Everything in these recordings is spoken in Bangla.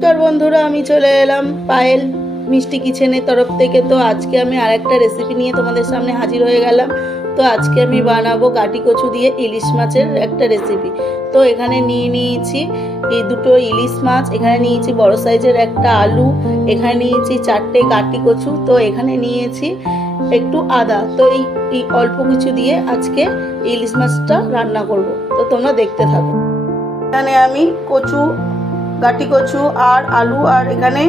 নমস্কার বন্ধুরা, আমি চলে এলাম পায়েল মিষ্টি কিচেনের তরফ থেকে। তো আজকে আমি আরেকটা রেসিপি নিয়ে তোমাদের সামনে হাজির হয়ে গেলাম। তো আজকে আমি বানাবো গাটি কচু দিয়ে ইলিশ মাছের একটা রেসিপি। তো এখানে নিয়েছি এই দুটো ইলিশ মাছ, এখানে নিয়েছি বড় সাইজের একটা আলু, এখানে নিয়েছি 4টে গাটি কচু, তো এখানে নিয়েছি একটু আদা। তো এই অল্প কিছু দিয়ে আজকে ইলিশ মাছটা রান্না করব। তো তোমরা দেখতে থাকো। এখানে আমি গাটি কচু আর আলু আর এখানে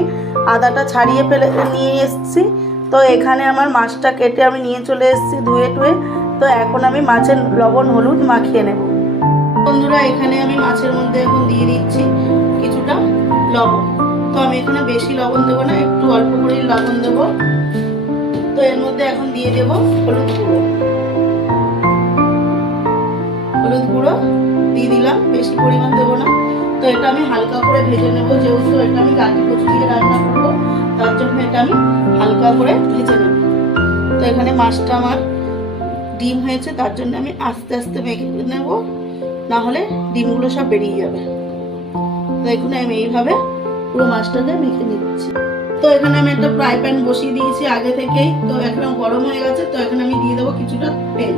আদাটা ছাড়িয়ে ফেলে নিয়ে এসেছি। তো এখানে আমার মাছটা কেটে আমি নিয়ে চলে এসেছি ধুয়ে টুয়ে। তো এখন আমি মাছের লবণ হলুদ মাখিয়ে নেব। বন্ধুরা, এখানে আমি মাছের মধ্যে এখন দিয়ে দিচ্ছি কিছুটা লবণ। তো আমি এখানে বেশি লবণ দেবো না, একটু অল্প করেই লবণ দেবো। তো এর মধ্যে এখন দিয়ে দেবো হলুদ গুঁড়ো দিয়ে দিলাম, বেশি পরিমাণ দেবো না। তো এটা আমি হালকা করে ভেজে নেব, যেহেতু এটা আমি গাটি কচু দিয়ে রান্না করবো, তার জন্য এটা আমি হালকা করে ভেজে নেব। তো এখানে মাছটা আমার ডিম হয়েছে, তার জন্য আমি আস্তে আস্তে মেখে নেব, না হলে ডিমগুলো সব বেরিয়ে যাবে। তো এখানে আমি এইভাবে পুরো মাছটাকে মেখে নিচ্ছি। তো এখানে আমি একটা ফ্রাই প্যান বসিয়ে দিয়েছি আগে থেকেই। তো এখন গরম হয়ে গেছে। তো এখানে আমি দিয়ে দেবো কিছুটা তেল।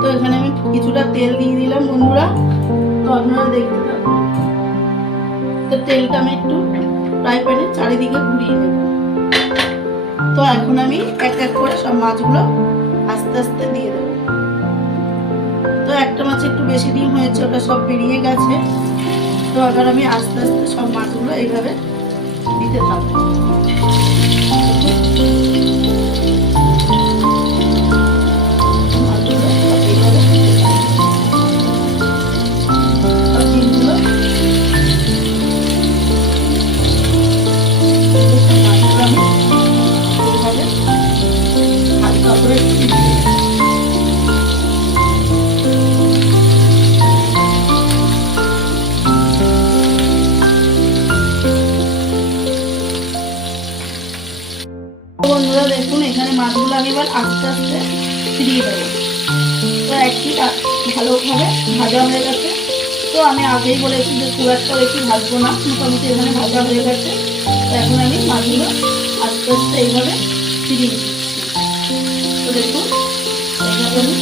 তো এখানে আমি কিছুটা তেল দিয়ে দিলাম বন্ধুরা। তো আপনারা দেখতে থাকুন। তো তেলটা আমি একটু ফ্রাই প্যানে চারিদিকে ঘুরিয়ে নেব। তো এখন আমি এক এক করে সব মাছগুলো আস্তে আস্তে দিয়ে দেবো। তো একটা মাছে একটু বেশি ডিম হয়েছে, ওটা সব বেরিয়ে গেছে। তো এবার আমি আস্তে আস্তে সব মাছগুলো এইভাবে দিতে থাকবো। বন্ধুরা দেখুন, এখানে মাছগুলো আমি এবার আস্তে আস্তে ফিরিয়ে দেবো। তো একটি ভালোভাবে ভাজা হয়ে গেছে। তো আমি আগেই বলেছি যে খুব একটা বেশি ভাজবো না, মোটামুটি এখানে ভাজা হয়ে গেছে। তো এখন আমি মাছগুলো আস্তে আস্তে এইভাবে ফিরিয়ে দিচ্ছি। তো দেখুন, এইভাবে আমি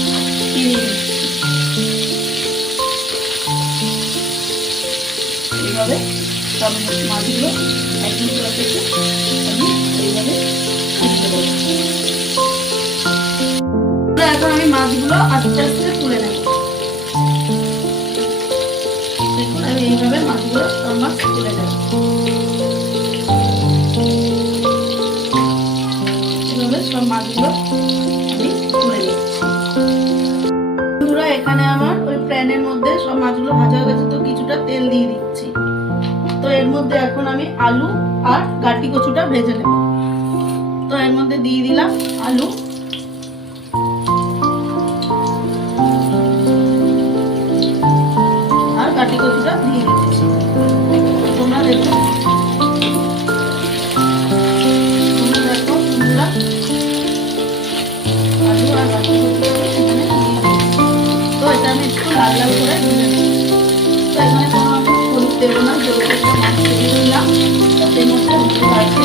ফিরিয়ে দিচ্ছি। এইভাবে সব মাছগুলো একদিন থেকে আমি এইভাবে এখন আমি মাছগুলো আস্তে আস্তে তুলে নেব। দেখুন, আমি এইভাবে মাছগুলো সব মাছ তুলে নেব। এইভাবে সব মাছগুলো আমি তুলে নিচ্ছি। বন্ধুরা, এখানে আমার ওই প্যানের মধ্যে সব মাছগুলো ভাজা হয়ে গেছে। তো কিছুটা তেল দিয়ে দিচ্ছি। তো এর মধ্যে এখন আমি আলু আর গাটি কচুটা ভেজে নেব। তো এর মধ্যে দিয়ে দিলাম আলু আর গাটি কচুটা দিয়ে দিচ্ছি। তোমরা দেখো বন্ধুরা, আলু আর গাটি কচুটা এখানে দিয়ে দিচ্ছি। তো এটা আমি একটু লাল লাল করে ভেজে নেব। তো এখানে কোনো আমি হলুদ দেবো না, যেহেতু একটা মাছ দিয়ে দিলাম, তাতে মধ্যে হলুদ আছে।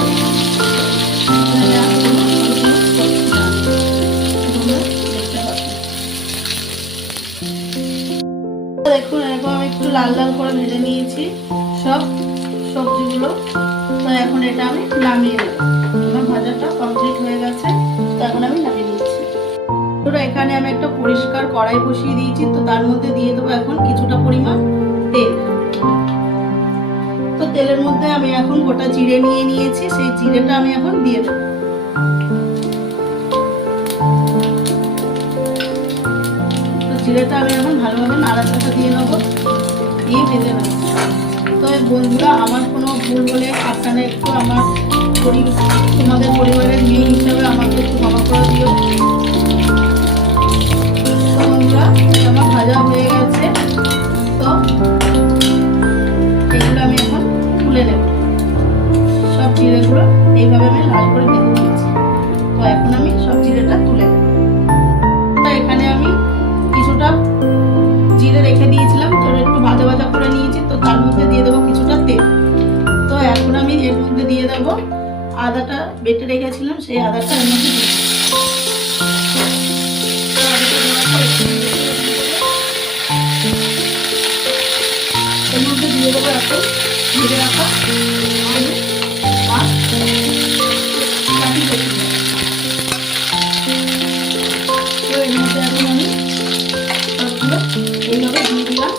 দেখুন, এরকম আমি একটু লাল লাল করে ভেজে নিয়েছি সব সবজিগুলো। তো এখন এটা আমি নামিয়ে নেব। আমার ভাজাটা কমপ্লিট হয়ে গেছে। তো এখন আমি নামিয়ে নিচ্ছি। তো এখানে আমি একটা পরিষ্কার কড়াই বসিয়ে দিয়েছি। তো তার মধ্যে দিয়ে দেবো এখন কিছুটা পরিমাণ তেল। তো তেলের মধ্যে আমি এখন গোটা জিরে নিয়ে নিয়েছি, সেই জিরেটা আমি এখন দিয়ে দেবো। জিরেটা আমি এখন ভালোভাবে নাড়াচাড়া দিয়ে নেবো, দিয়ে ভেজে নেবো। তো বন্ধুরা, আমার কোনো ভুল বলে আপনারা একটু তোমাদের পরিবারের মেয়ে হিসাবে আমাকে একটু ক্ষমা করে দিও। তো বন্ধুরা, আমার ভাজা হয়ে গেছে। তো এগুলো আমি এখন তুলে নেব। সব জিরেগুলো এইভাবে আমি লাল করে ভেজে নিয়েছি। তো এখন আমি সব জিরেটা তুলে নেব। এখানে আমি কিছুটা জিরে রেখে দিয়েছিলাম, তো একটু ভাজা ভাজা করে নিয়েছি। তো তার মধ্যে দিয়ে দেবো কিছুটা তেল। তো দেব আদাটা বেটে রেখেছিলাম, সেই আদাটা এর মধ্যে দিয়ে দেবো। এর মধ্যে দিয়ে দেবো এখন ভেজে রাখা আলু আর কাটি কেটে তো এর মধ্যে এখন আমি সবগুলো এইভাবে দিয়ে দিলাম,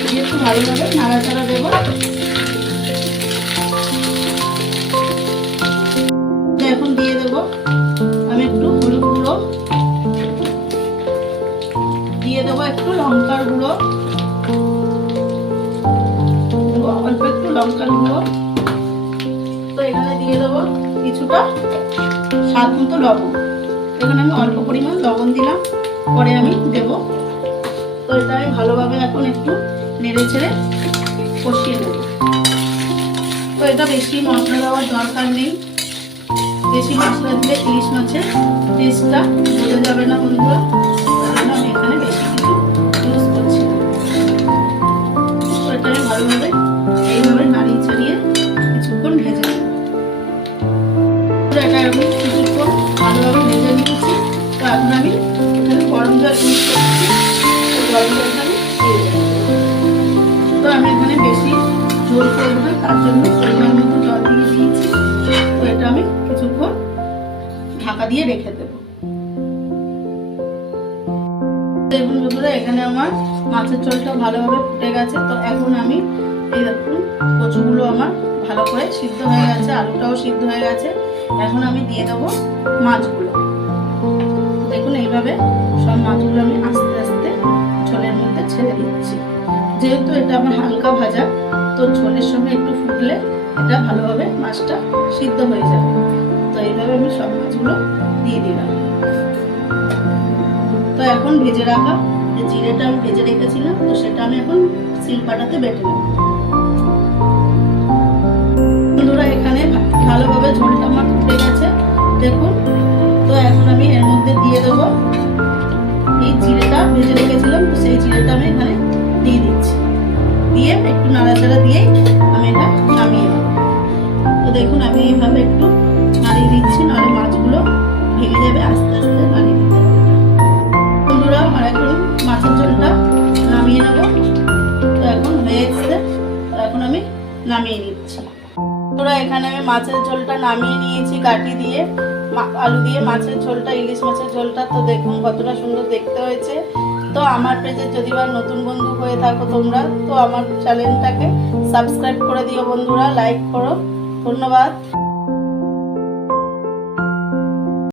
দিয়ে একটু ভালোভাবে নাড়াচাড়া দেবো। এখন দিয়ে দেবো আমি একটু হলুদ গুঁড়ো, দিয়ে দেবো একটু লঙ্কার গুঁড়ো, অল্প একটু লঙ্কার গুঁড়ো। তো এখানে দিয়ে দেবো কিছুটা স্বাদ মতো লবণ, এখানে আমি অল্প পরিমাণ লবণ দিলাম, পরে আমি দেব। তো এটা আমি ভালোভাবে এখন একটু নেড়ে ছেড়ে কষিয়ে নেব। তো এটা বেশি মশলা দেওয়ার দরকার নেই, বেশি মশলা দিলে ইলিশ মাছের টেস্টটা বোঝা যাবে না বন্ধুরা, আমি এখানে বেশি কিছু ইউজ করছি না। তো এটা আমি ভালোভাবে এইভাবে নাড়িয়ে চাড়িয়ে কিছুক্ষণ ভেজে নেব। এটা আমি কিছুক্ষণ ভালোভাবে ভেজে নিয়েছি। তো এখন আমি এখানে গরম জল ইউজ করছি, গরম জলটা আমি দিয়ে দেবো। তো আমি এখানে বেশি ঝোল করবো না, তার জন্য পরিমাণ মতো জল দিয়ে দিয়েছি। তো এটা আমি কিছুক্ষণ ঢাকা দিয়ে রেখে দেবো। দেখুন বন্ধুরা, এখানে আমার মাছের ঝোলটা ভালোভাবে ফুটে গেছে। তো এখন আমি এই দেখুন কচুগুলো আমার ভালো করে সিদ্ধ হয়ে গেছে, আলুটাও সিদ্ধ হয়ে গেছে। এখন আমি দিয়ে দেবো মাছগুলো। দেখুন এইভাবে সব মাছগুলো আমি আস্তে আস্তে ঝোলের মধ্যে ছেড়ে দিচ্ছি। যেহেতু এটা আমার হালকা ভাজা, তো ঝোলের সঙ্গে একটু ফুটলে এটা ভালোভাবে মাছটা সিদ্ধ হয়ে যাবে। তো এইভাবে আমি সব মাছগুলো দিয়ে দিলাম। তো এখন ভেজে রাখা যে জিরেটা আমি ভেজে রেখেছিলাম, তো সেটা আমি এখন শিলপাটাতে বেটে নেব। বন্ধুরা, এখানে ভালোভাবে ঝোলটা আমার ফুটে গেছে দেখুন। তো এখন আমি এর মধ্যে দিয়ে দেবো এই জিরেটা ভেজে রেখেছিলাম, তো সেই জিরেটা আমি এখানে দিয়ে দিচ্ছি, দিয়ে একটু নাড়াচাড়া দিয়ে আমি এটা নামিয়ে নেব। তো দেখুন আমি এইভাবে একটু নাড়িয়ে দিচ্ছি, নাহলে মাছগুলো ভেঙে যাবে, আস্তে আস্তে নাড়িয়ে দিতে হবে। বন্ধুরা, আমার এখন মাছের ঝোলটা নামিয়ে নেব। তো এখন হয়ে এসছে, তো এখন আমি নামিয়ে নিচ্ছি। বন্ধুরা, এখানে আমি মাছের ঝোলটা নামিয়ে নিয়েছি কাটি দিয়ে, আলু দিয়ে মাছের ঝোলটা, ইলিশ মাছের ঝোলটা। তো দেখুন কতটা সুন্দর দেখতে হয়েছে। তো আমার পেজে যদি বা নতুন বন্ধু হয়ে থাকো তোমরা, তো আমার চ্যানেলটাকে সাবস্ক্রাইব করে দিও বন্ধুরা, লাইক করো। ধন্যবাদ।